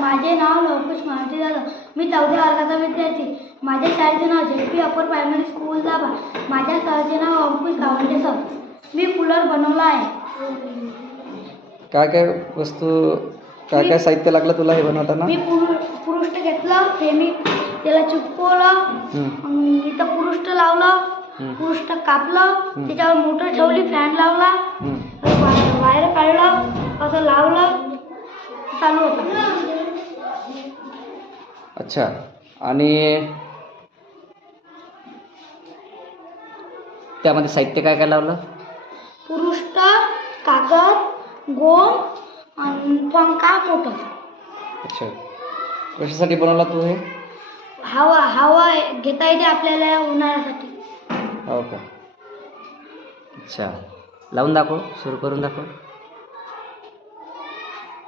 माझे नाव लवकुश मारुती जाधव. मी 4थ्या वर्गाचा विद्यार्थी. माझ्या शाळेचे नाव झेडपी अप्पर प्रायमरी स्कूल दाबा. माझ्या सरचे नाव अंकुश गावंडे सर. मी कूलर बनवला आहे. काय काय वस्तू काय काय साहित्य लागलं तुला हे बनवताना? मी पुरुष्ट घेतलं, फेमिक त्याला चिपकवलं, इथं पुरुष्ट लावलं, पुरुष्ट कापलं, त्याच्यावर मोटर ठेवली, फॅन लावला, बाहेर काढलं, असं लावलं, चालू होतं. अच्छा. आणि त्यामध्ये साहित्य काय काय लावलं? पुरुष्ट, कागद, गोंद आणि पंखा, मोटर. अच्छा. कशासाठी बनवला तू हे? हवा घेता येते आपल्याला उन्हाळ्यासाठी. हो का? अच्छा. लावून दाखव, सुरू करून दाखव.